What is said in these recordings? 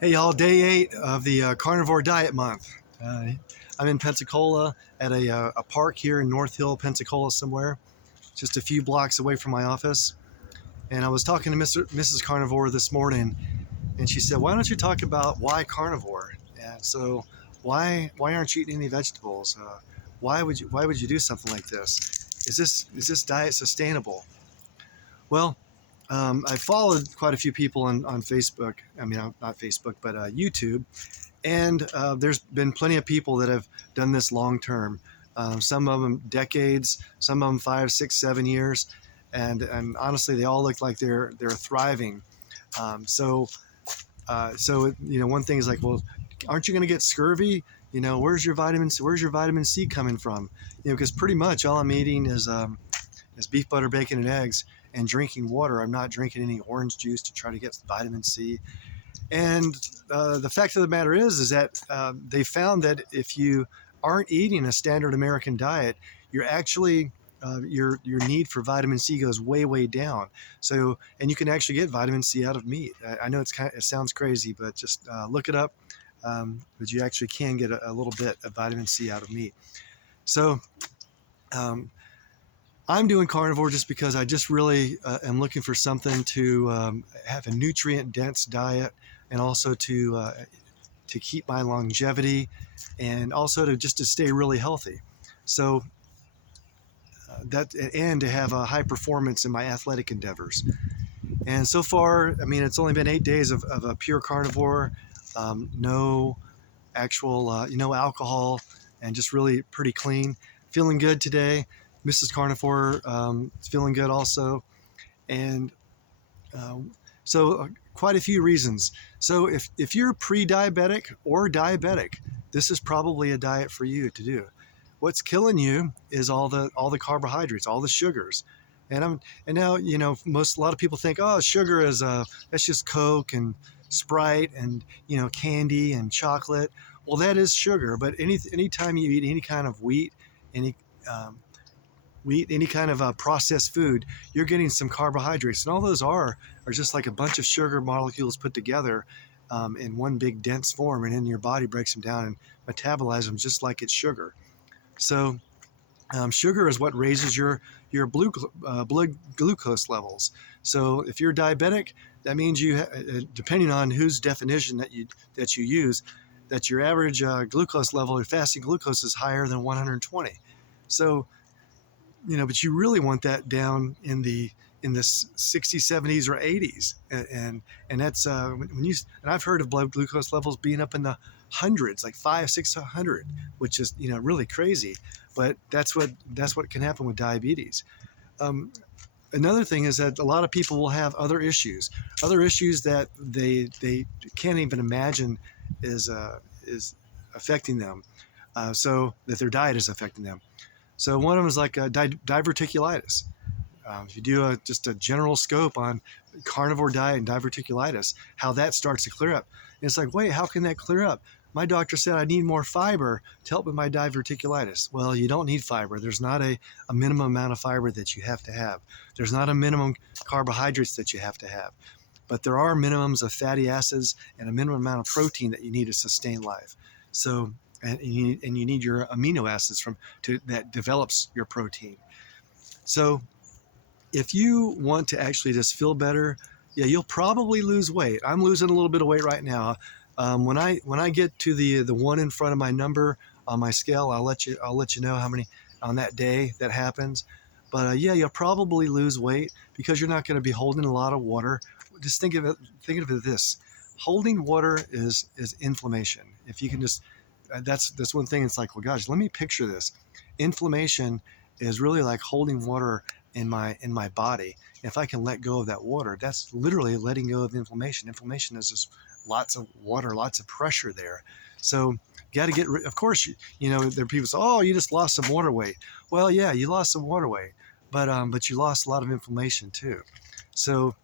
Hey y'all, day 8 of the Carnivore Diet Month. I'm in Pensacola at a park here in North Hill, Pensacola somewhere, just a few blocks away from my office. And I was talking to Mrs. Carnivore this morning, and she said, "Why don't you talk about why carnivore? And so, why aren't you eating any vegetables? Why would you do something like this? Is this diet sustainable?" Well, I followed quite a few people on Facebook. I mean, not Facebook, but YouTube. And there's been plenty of people that have done this long term. Some of them decades, some of them 5, 6, 7 years, and honestly, they all look like they're thriving. So one thing is like, well, aren't you going to get scurvy? Where's your vitamin C coming from? Because pretty much all I'm eating is beef, butter, bacon, and eggs, and drinking water. I'm not drinking any orange juice to try to get vitamin C. And the fact of the matter is that they found that if you aren't eating a standard American diet, you're actually your need for vitamin C goes way down. So, and you can actually get vitamin C out of meat. I know it sounds crazy, but just look it up. But you actually can get a little bit of vitamin C out of meat. So. I'm doing carnivore just because I just really am looking for something to have a nutrient-dense diet, and also to keep my longevity, and also to stay really healthy. So and to have a high performance in my athletic endeavors. And so far, I mean, it's only been 8 days of a pure carnivore, no actual, no alcohol, and just really pretty clean. Feeling good today. Mrs. Carnivore is feeling good also. And uh, quite a few reasons. So if you're pre-diabetic or diabetic, this is probably a diet for you to do. What's killing you is all the carbohydrates, all the sugars. And now, a lot of people think, oh, sugar is that's just Coke and Sprite and candy and chocolate. Well, that is sugar, but anytime you eat any kind of any um, any kind of processed food, you're getting some carbohydrates, and all those are just like a bunch of sugar molecules put together in one big dense form, and then your body breaks them down and metabolizes them just like it's sugar. So sugar is what raises your blood glucose levels. So if you're diabetic, that means depending on whose definition that you use, that your average glucose level or fasting glucose is higher than 120. So but you really want that down in the 60s, 70s, or 80s, and that's and I've heard of blood glucose levels being up in the hundreds, like 5, 600, which is really crazy. But that's what can happen with diabetes. Um, Another thing is that a lot of people will have other issues that they can't even imagine is affecting them. So that their diet is affecting them. So one of them is like diverticulitis. If you do just a general scope on carnivore diet and diverticulitis, how that starts to clear up. And it's like, wait, how can that clear up? My doctor said I need more fiber to help with my diverticulitis. Well, you don't need fiber. There's not a minimum amount of fiber that you have to have. There's not a minimum carbohydrates that you have to have. But there are minimums of fatty acids and a minimum amount of protein that you need to sustain life. So and you need your amino acids that develops your protein. So if you want to actually just feel better, yeah, you'll probably lose weight. I'm losing a little bit of weight right now. When I get to the one in front of my number on my scale, I'll let you know how many on that day that happens. But yeah, you'll probably lose weight because you're not going to be holding a lot of water. Just think of it this: holding water is inflammation. If you can just that's one thing. It's like, well, gosh, let me picture this. Inflammation is really like holding water in my body. If I can let go of that water, that's literally letting go of inflammation. Inflammation is just lots of water, lots of pressure there. So you got to get rid. Of course, there are people say, oh, you just lost some water weight. Well, yeah, you lost some water weight, but you lost a lot of inflammation too. So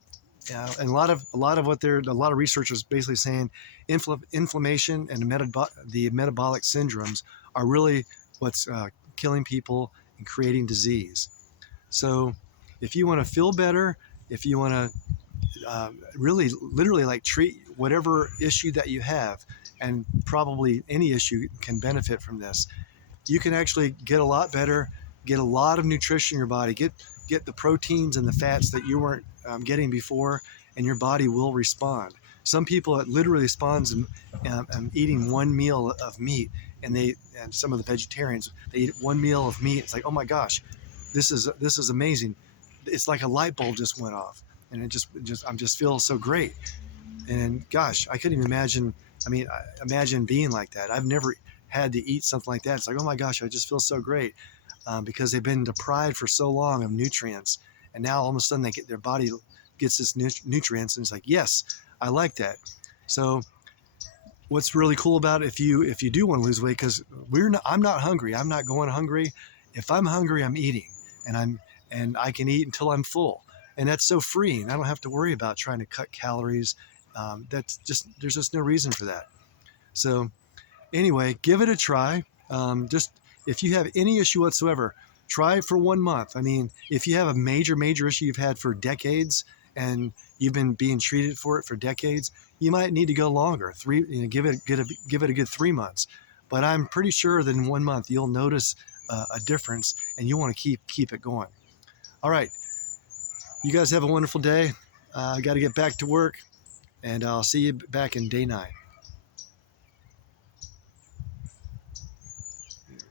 and a lot of researchers basically saying inflammation and the metabolic syndromes are really what's killing people and creating disease. So if you want to feel better, if you want to really literally like treat whatever issue that you have, and probably any issue can benefit from this. You can actually get a lot better, get a lot of nutrition in your body, get the proteins and the fats that you weren't getting before, and your body will respond. Some people, it literally responds eating one meal of meat, and some of the vegetarians, they eat one meal of meat. It's like, oh my gosh, this is amazing. It's like a light bulb just went off, and I'm just feel so great. And gosh, I couldn't even imagine. I mean, imagine being like that. I've never had to eat something like that. It's like, oh my gosh, I just feel so great, because they've been deprived for so long of nutrients, and now all of a sudden their body gets this nutrients, and it's like, yes, I like that. So what's really cool about it, if you do want to lose weight, because I'm not hungry. I'm not going hungry. If I'm hungry, I'm eating, and I can eat until I'm full, and that's so freeing. I don't have to worry about trying to cut calories. There's just no reason for that. So anyway, give it a try. Just if you have any issue whatsoever, try it for 1 month. I mean, if you have a major issue you've had for decades, and you've been being treated for it for decades, you might need to go longer. Give it a good 3 months. But I'm pretty sure that in 1 month you'll notice a difference, and you want to keep it going. All right, you guys have a wonderful day. I got to get back to work, and I'll see you back in day 9.